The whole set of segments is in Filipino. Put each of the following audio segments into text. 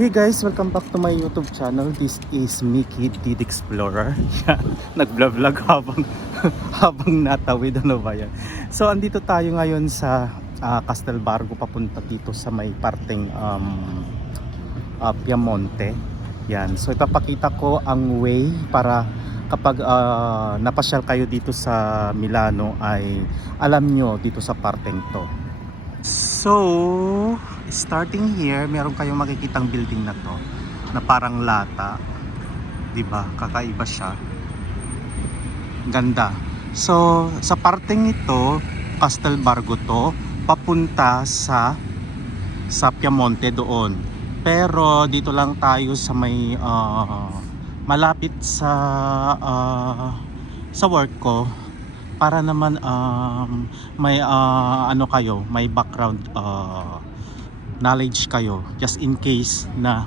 Hey guys, welcome back to my YouTube channel. This is Mickey Did Explorer. Nag-vlog habang habang natawid, ano ba yan? So andito tayo ngayon sa Castelbargo, papunta dito sa may parteng Piemonte. Yan. So ipapakita ko ang way para kapag napasyal kayo dito sa Milano ay alam nyo dito sa parteng to. So, starting here, meron kayong makikitang building na to na parang lata, 'di ba? Kakaiba siya. Ganda. So, sa parteng ito, Castelbargo to, papunta sa Piemonte doon. Pero dito lang tayo sa may malapit sa work ko para naman may ano kayo, may background knowledge kayo just in case na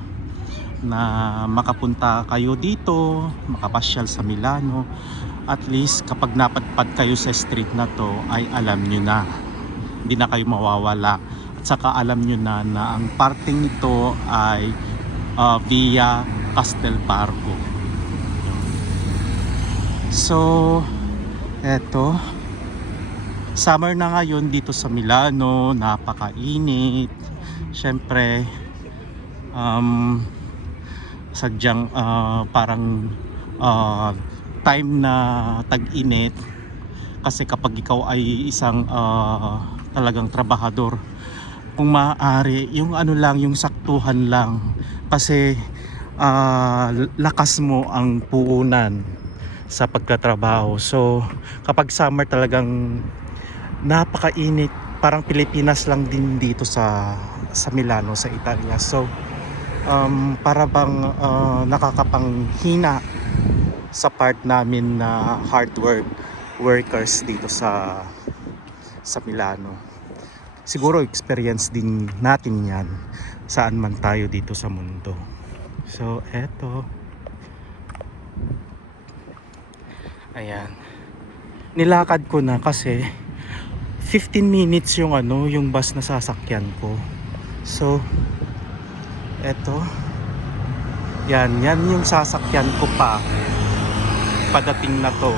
makapunta kayo dito, makapasyal sa Milano. At least kapag napadpad kayo sa street na to ay alam nyo na, hindi na kayo mawawala. At saka alam nyo na ang parting nito ay via Castelbargo. So eto, summer na ngayon dito sa Milano, napakainit. Syempre sadyang parang time na tag-init, kasi kapag ikaw ay isang talagang trabahador, kung maaari yung ano lang, yung saktuhan lang, kasi lakas mo ang puhunan sa pagtatrabaho. So kapag summer talagang napakainit, parang Pilipinas lang din dito sa Milano, sa Italia. So para bang nakakapanghina sa part namin na hard workers dito sa Milano. Siguro experience din natin yan saan man tayo dito sa mundo. So eto, ayan, nilakad ko na kasi 15 minutes yung yung bus na sasakyan ko. So eto, yan yung sasakyan ko padating na to.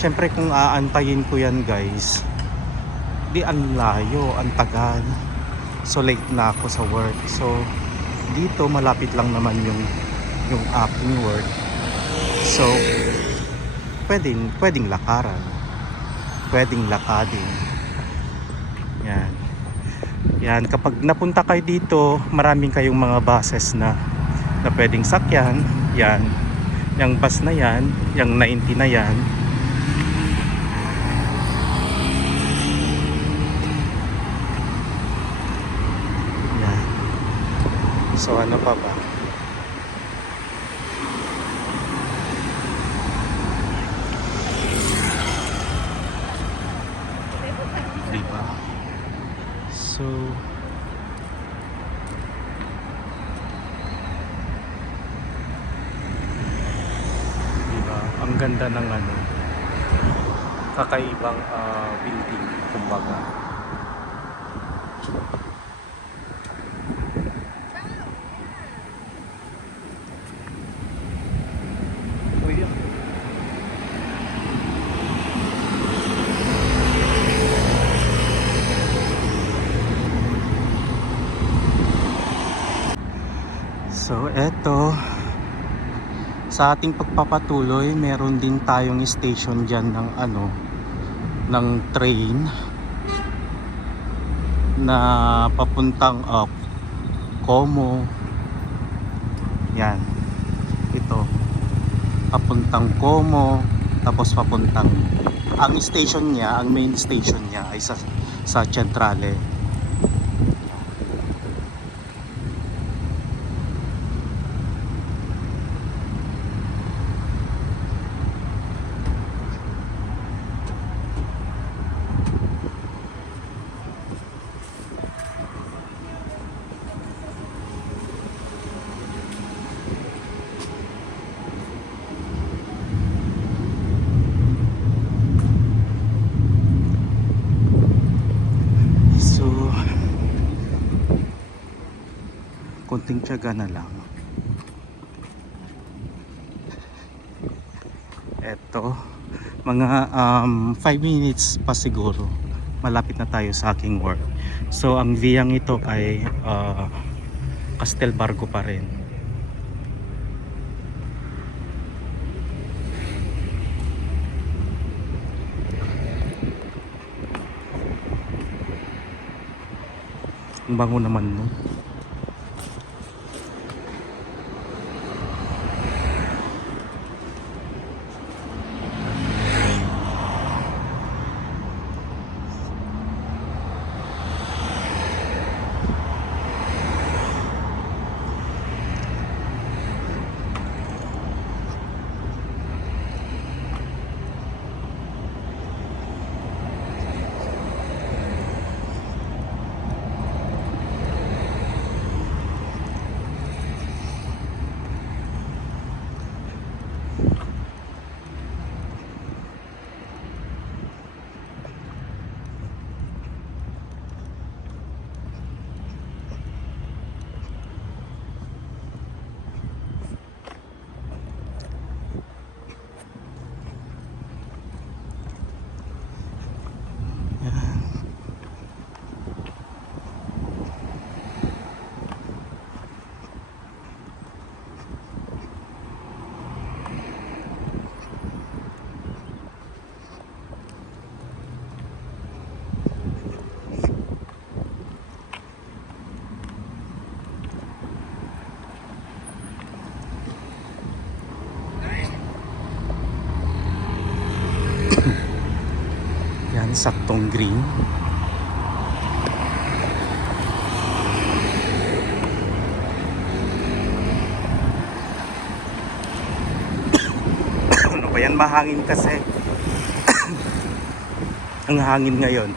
Syempre kung aantayin ko yan guys, di ang layo, ang tagal. So late na ako sa work. So dito malapit lang naman yung aking work. So pwedeng lakaran, pwedeng lakadin. Yan, kapag napunta kayo dito, maraming kayong mga buses na pwedeng sakyan. Yan, yung bus na yan, yung 90 na yan. Yan. So ano pa ba? Diba? So diba, ang ganda ng kakaibang building kumbaga. So eto, sa ating pagpapatuloy, meron din tayong station dyan ng train na papuntang Como. Yan, ito papuntang Como, tapos papuntang, ang station niya, ang main station niya ay sa Centrale. So konting tiyaga na lang. Eto, mga 5 minutes pa siguro malapit na tayo sa aking work. So ang viyang ito ay Castelbargo pa rin. Ang bango naman no. Yan, saktong green. Ano ba yan, mahangin kasi. Ang hangin ngayon.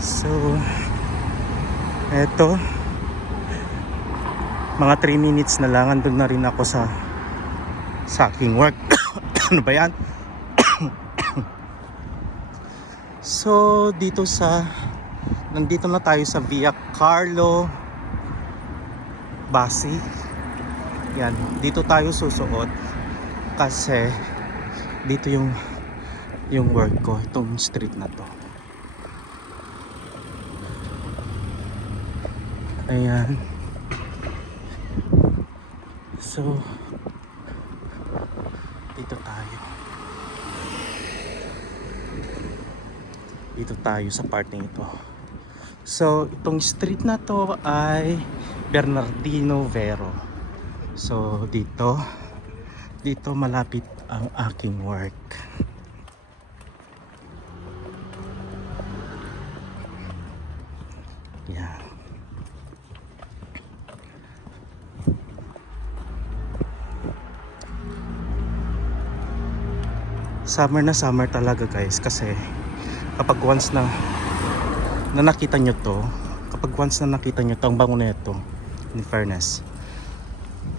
So eto, mga 3 minutes na lang andun na rin ako sa aking work. Ano ba yan? So nandito na tayo sa Via Carlo Bassi. Yan, dito tayo susuot kasi dito yung work ko, itong street na to. Ayan. So dito tayo sa parting ito. So itong street na to ay Bernardino Vero. So dito malapit ang aking work. Yan. Summer na summer talaga guys, kasi kapag once na nakita nyo to, ang bango na ito, in fairness,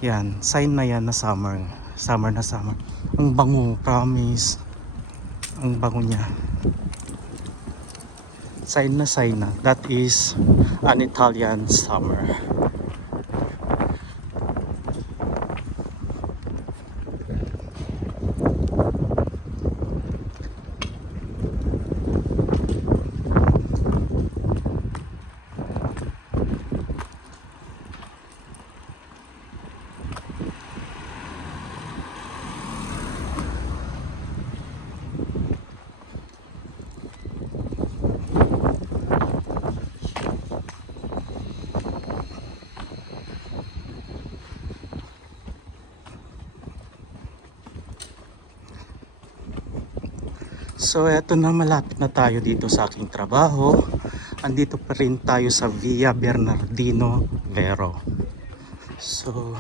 yan, sign na yan na summer na summer. Ang bango, promise, ang bango niya. Sign na, that is an Italian summer. So eto na, malapit na tayo dito sa aking trabaho. Andito pa rin tayo sa Via Bernardino Vero. So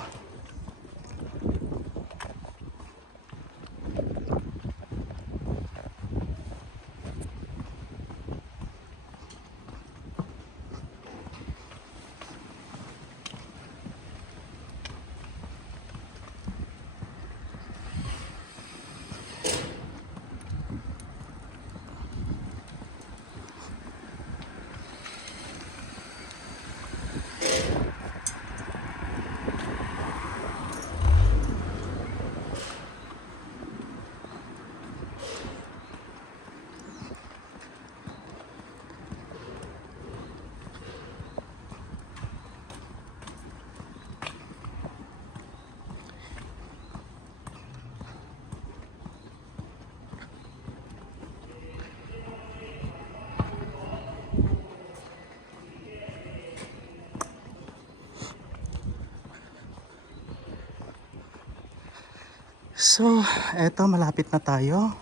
So, eto malapit na tayo.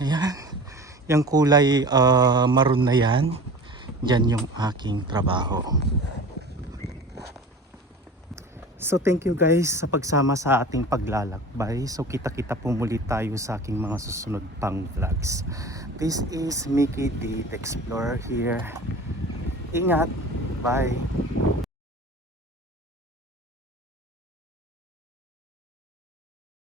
Ayan. Yung kulay maroon na yan. Yan yung aking trabaho. So thank you guys sa pagsama sa ating paglalakbay. So kita-kita po muli tayo sa aking mga susunod pang vlogs. This is Mickey the Explorer here. Ingat. Bye.